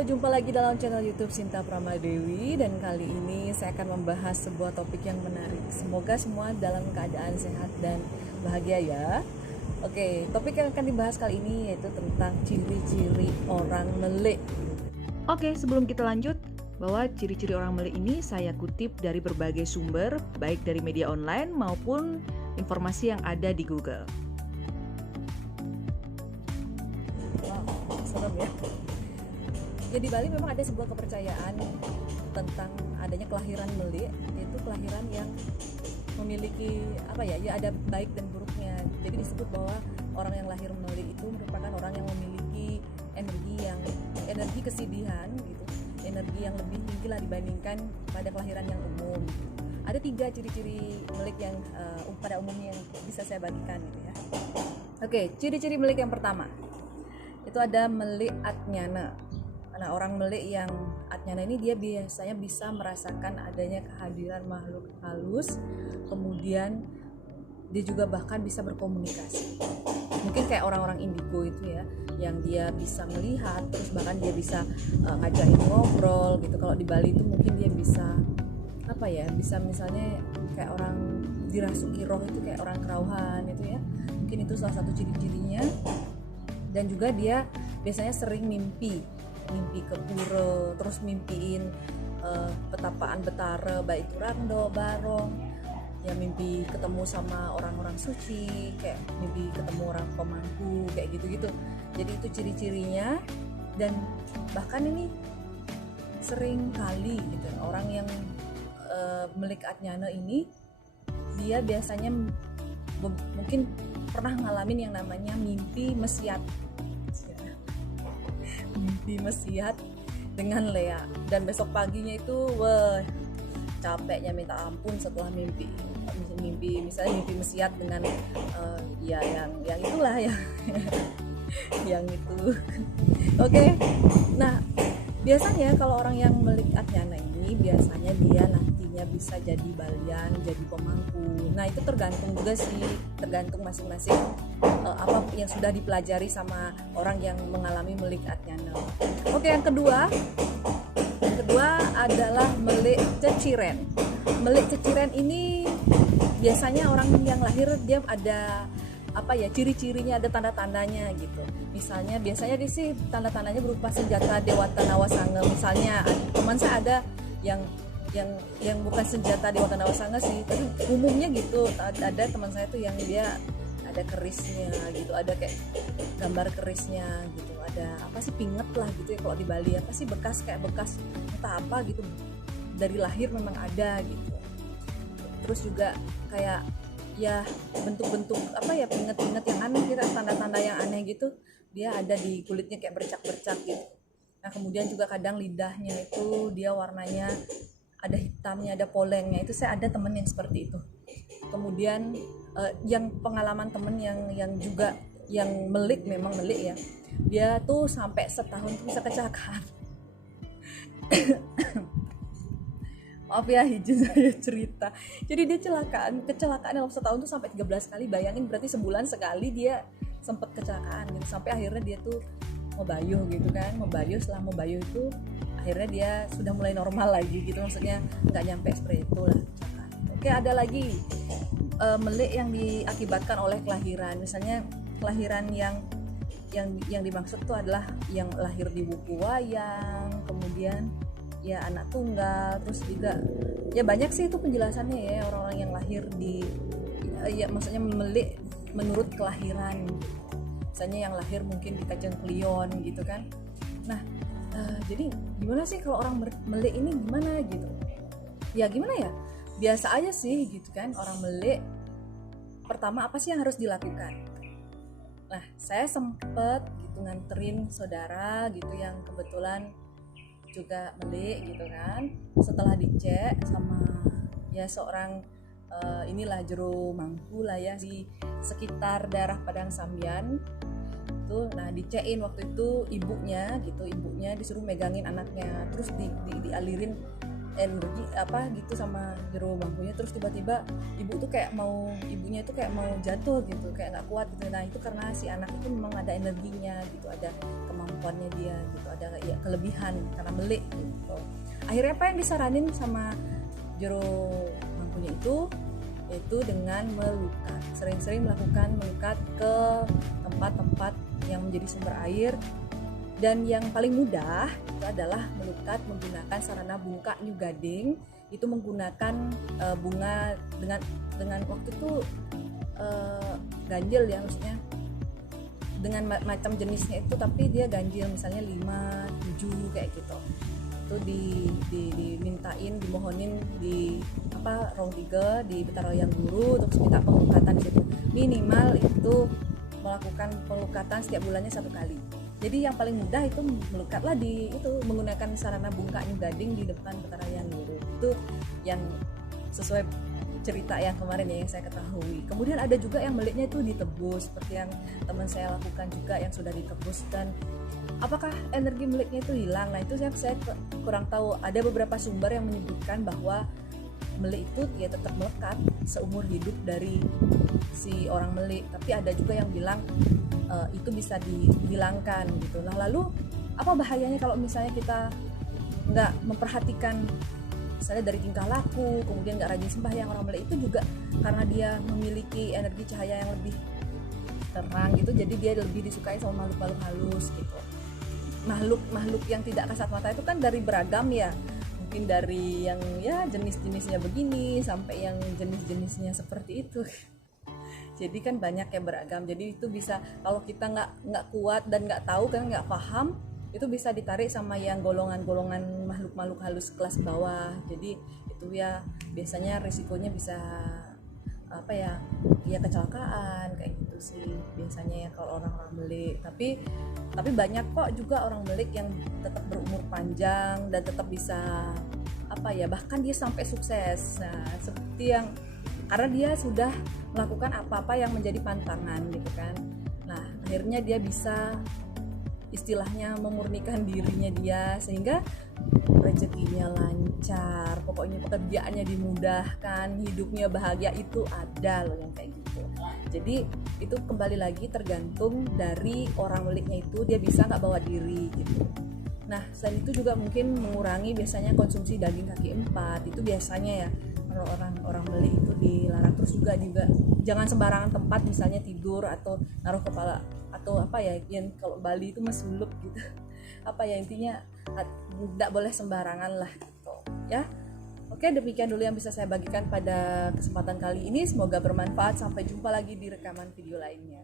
Halo, jumpa lagi dalam channel YouTube Sinta Pramadewi, dan kali ini saya akan membahas sebuah topik yang menarik. Semoga semua dalam keadaan sehat dan bahagia ya. Oke, topik yang akan dibahas kali ini yaitu tentang ciri-ciri orang melek. Oke, sebelum kita lanjut, bahwa ciri-ciri orang melek ini saya kutip dari berbagai sumber, baik dari media online maupun informasi yang ada di Google. Wow, serem ya. Ya, di Bali memang ada sebuah kepercayaan tentang adanya kelahiran melek, yaitu kelahiran yang memiliki ya ada baik dan buruknya. Jadi disebut bahwa orang yang lahir melek itu merupakan orang yang memiliki energi kesedihan gitu, energi yang lebih tinggi lah dibandingkan pada kelahiran yang umum. Ada 3 ciri-ciri melek yang pada umumnya yang bisa saya bagikan gitu ya. Oke, ciri-ciri melek yang pertama itu ada melek atnyana. Nah, orang melek yang atnyana ini dia biasanya bisa merasakan adanya kehadiran makhluk halus, kemudian dia juga bahkan bisa berkomunikasi. Mungkin kayak orang-orang indigo itu ya, yang dia bisa melihat, terus bahkan dia bisa ngajakin ngobrol gitu. Kalau di Bali itu mungkin dia bisa bisa misalnya kayak orang dirasuki roh itu, kayak orang kerauhan itu ya. Mungkin itu salah satu ciri-cirinya. Dan juga dia biasanya sering mimpi ke pura, terus mimpiin petapaan betara, baik itu rando, barong, ya mimpi ketemu sama orang-orang suci, kayak mimpi ketemu orang pemangku, kayak gitu-gitu. Jadi itu ciri-cirinya. Dan bahkan ini sering kali gitu, orang yang melek atnyana ini dia biasanya mungkin pernah ngalamin yang namanya mimpi mesiat. Mimpi mesiat dengan Lea, dan besok paginya itu capeknya minta ampun setelah mimpi misalnya mimpi mesiat dengan yang itulah ya yang itu. Oke. Nah, biasanya kalau orang yang melek atnyana ini biasanya dia nantinya bisa jadi balian, jadi pemangku. Nah, itu tergantung juga sih, tergantung masing-masing apa yang sudah dipelajari sama orang yang mengalami melek atnyana. Oke, yang kedua adalah melek ceciren. Melek ceciren ini biasanya orang yang lahir dia ada ciri-cirinya, ada tanda-tandanya gitu. Misalnya biasanya sih tanda-tandanya berupa senjata Dewata Nawasanga. Misalnya teman saya ada yang bukan senjata Dewata Nawasanga sih, tapi umumnya gitu. Ada teman saya tuh yang dia ada kerisnya gitu, ada kayak gambar kerisnya gitu, ada pinget lah gitu ya kalau di Bali, bekas entah apa gitu, dari lahir memang ada gitu. Terus juga kayak ya bentuk-bentuk pinget-pinget yang aneh gitu, tanda-tanda yang aneh gitu, dia ada di kulitnya kayak bercak-bercak gitu. Nah, kemudian juga kadang lidahnya itu dia warnanya ada hitamnya, ada polengnya. Itu saya ada temen yang seperti itu. Kemudian yang pengalaman temen yang juga yang memang melek ya, dia tuh sampai setahun tuh bisa kecelakaan. Maaf ya, hijau saya cerita. Jadi dia kecelakaan dalam setahun tuh sampai 13 kali. Bayangin, berarti sebulan sekali dia sempat kecelakaan gitu. Sampai akhirnya dia tuh mebayuh gitu kan. Setelah mebayuh itu akhirnya dia sudah mulai normal lagi gitu. Maksudnya nggak nyampe seperti itu lah kecelakaan. Oke, ada lagi melek yang diakibatkan oleh kelahiran. Misalnya kelahiran yang dimaksud tuh adalah yang lahir di buku wayang, kemudian ya anak tunggal, terus juga ya banyak sih itu penjelasannya ya, orang-orang yang lahir di maksudnya melek menurut kelahiran. Misalnya yang lahir mungkin di Kajang Klion gitu kan. Nah, jadi gimana sih kalau orang melek ini gimana gitu? Ya gimana ya? Biasa aja sih gitu kan. Orang melek, pertama apa sih yang harus dilakukan? Nah, saya sempet gitu nganterin saudara gitu yang kebetulan juga melek gitu kan. Setelah dicek sama ya seorang inilah jero mangku lah ya di sekitar daerah Padang Sambian itu. Nah, dicekin waktu itu ibunya disuruh megangin anaknya, terus dialirin energi apa gitu sama jero bangkunya, terus tiba-tiba ibunya itu kayak mau jatuh gitu, kayak nggak kuat gitu. Nah itu karena si anak itu memang ada energinya gitu, ada kemampuannya dia gitu, ada ya kelebihan karena melik gitu. Akhirnya apa yang disaranin sama jero bangkunya itu dengan melukat, sering-sering melakukan melukat ke tempat-tempat yang menjadi sumber air. Dan yang paling mudah itu adalah melukat menggunakan sarana bungka New Gading. Itu menggunakan bunga dengan waktu itu ganjil ya, maksudnya dengan macam jenisnya itu, tapi dia ganjil misalnya 5, 7 kayak gitu. Itu dimintain, dimohonin di round 3 di Betarayan Guru untuk minta pengelukatan di situ. Minimal itu melakukan pengelukatan setiap bulannya 1 kali. Jadi yang paling mudah itu melukatlah menggunakan sarana bungka New Gading di depan Betarayan Guru. Itu yang sesuai cerita yang kemarin ya yang saya ketahui. Kemudian ada juga yang meliknya itu ditebus, seperti yang teman saya lakukan juga yang sudah ditebus. Dan apakah energi meliknya itu hilang? Nah itu saya kurang tahu. Ada beberapa sumber yang menyebutkan bahwa melik itu ya tetap melekat seumur hidup dari si orang melik, tapi ada juga yang bilang itu bisa dihilangkan gitu. Nah lalu apa bahayanya kalau misalnya kita nggak memperhatikan misalnya dari tingkah laku, kemudian nggak rajin sembahyang? Orang melik itu juga karena dia memiliki energi cahaya yang lebih terang gitu, jadi dia lebih disukai sama makhluk-makhluk halus gitu. Makhluk yang tidak kasat mata itu kan dari beragam ya, mungkin dari yang ya jenis-jenisnya begini sampai yang jenis-jenisnya seperti itu. Jadi kan banyak yang beragam. Jadi itu bisa, kalau kita nggak kuat dan nggak tahu kan, nggak paham, itu bisa ditarik sama yang golongan-golongan makhluk-makhluk halus kelas bawah. Jadi itu ya biasanya risikonya bisa kecelakaan kayak gitu sih biasanya ya kalau orang-orang melik. Tapi banyak kok juga orang melik yang tetap berumur panjang dan tetap bisa bahkan dia sampai sukses. Nah seperti yang karena dia sudah melakukan apa-apa yang menjadi pantangan gitu kan. Nah akhirnya dia bisa istilahnya memurnikan dirinya dia, sehingga rezekinya lancar, pokoknya pekerjaannya dimudahkan, hidupnya bahagia. Itu ada loh yang kayak gitu. Jadi itu kembali lagi tergantung dari orang meliknya itu, dia bisa nggak bawa diri gitu. Nah selain itu juga mungkin mengurangi biasanya konsumsi daging kaki 4. Itu biasanya ya kalau orang melik itu dilarang. Terus juga jangan sembarangan tempat, misalnya tidur atau naruh kepala atau yang kalau Bali itu mesulup gitu. Intinya tidak boleh sembarangan lah gitu ya. Oke, demikian dulu yang bisa saya bagikan pada kesempatan kali ini. Semoga bermanfaat. Sampai jumpa lagi di rekaman video lainnya.